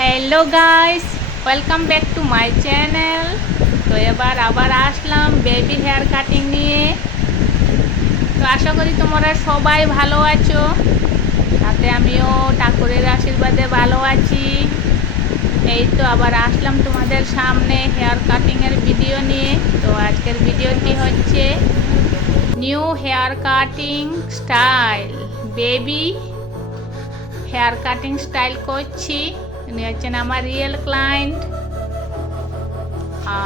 Hello guys, welcome back to my channel. তো এবার আবার আসলাম বেবি হেয়ার কাটিং নিয়ে। তো আশা করি তোমরা সবাই ভালো আছো, সাথে আমিও ঠাকুরের আশীর্বাদে ভালো আছি। এই তো আবার আসলাম তোমাদের সামনে হেয়ার কাটিংয়ের ভিডিও নিয়ে। তো আজকের ভিডিওটি হচ্ছে new hair cutting style, baby hair cutting style করছি। উনি হচ্ছেন আমার রিয়েল ক্লায়েন্ট।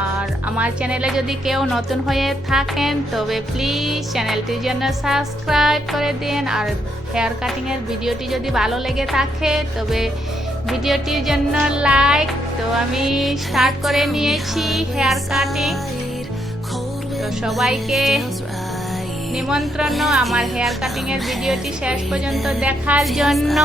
আর আমার চ্যানেলে যদি কেউ নতুন হয়ে থাকেন তবে প্লিজ চ্যানেলটির জন্য সাবস্ক্রাইব করে দিন। আর হেয়ার কাটিংয়ের ভিডিওটি যদি ভালো লেগে থাকে তবে ভিডিওটির জন্য লাইক। তো আমি স্টার্ট করে নিয়েছি হেয়ার কাটিং। তো সবাইকে নিমন্ত্রণ আমার হেয়ার কাটিংয়ের ভিডিওটি শেষ পর্যন্ত দেখার জন্য।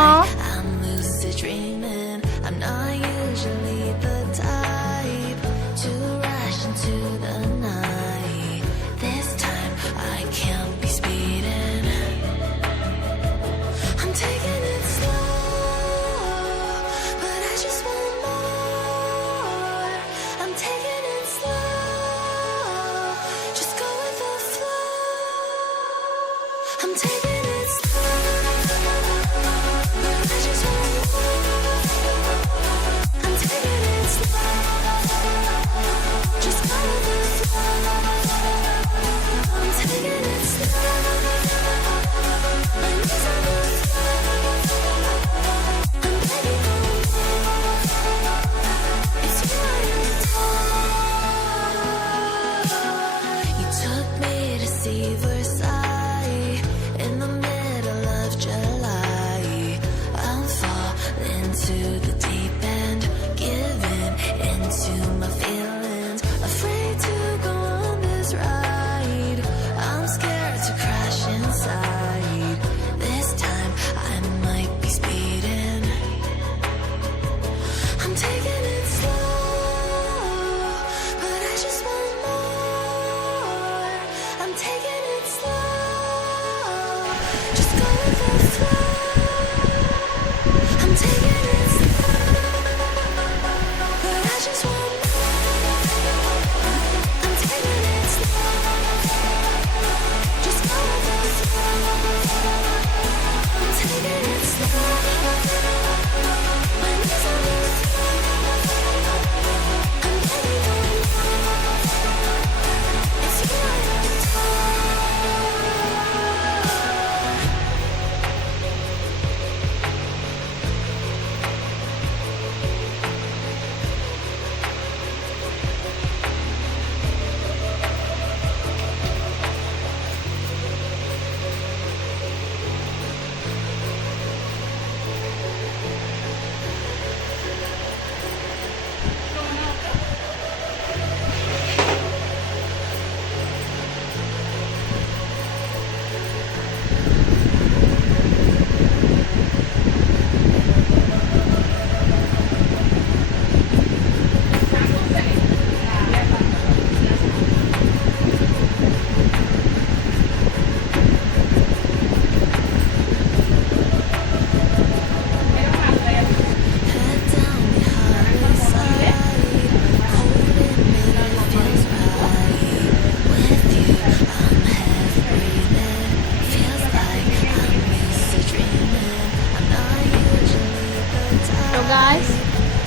গাইস,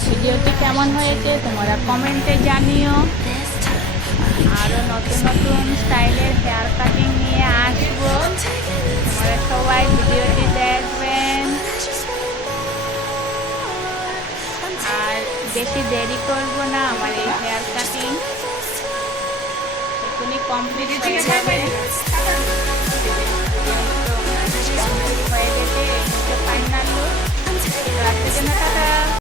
ভিডিওটি কেমন হয়েছে তোমরা কমেন্টে জানিও। আরও নতুন নতুন স্টাইলের হেয়ার কাটিং নিয়ে আসবো, তোমরা সবাই ভিডিওটি দেখবেন। আর বেশি দেরি করব না, আমার এই হেয়ার কাটিং এখনই কমপ্লিট হয়ে যাবে।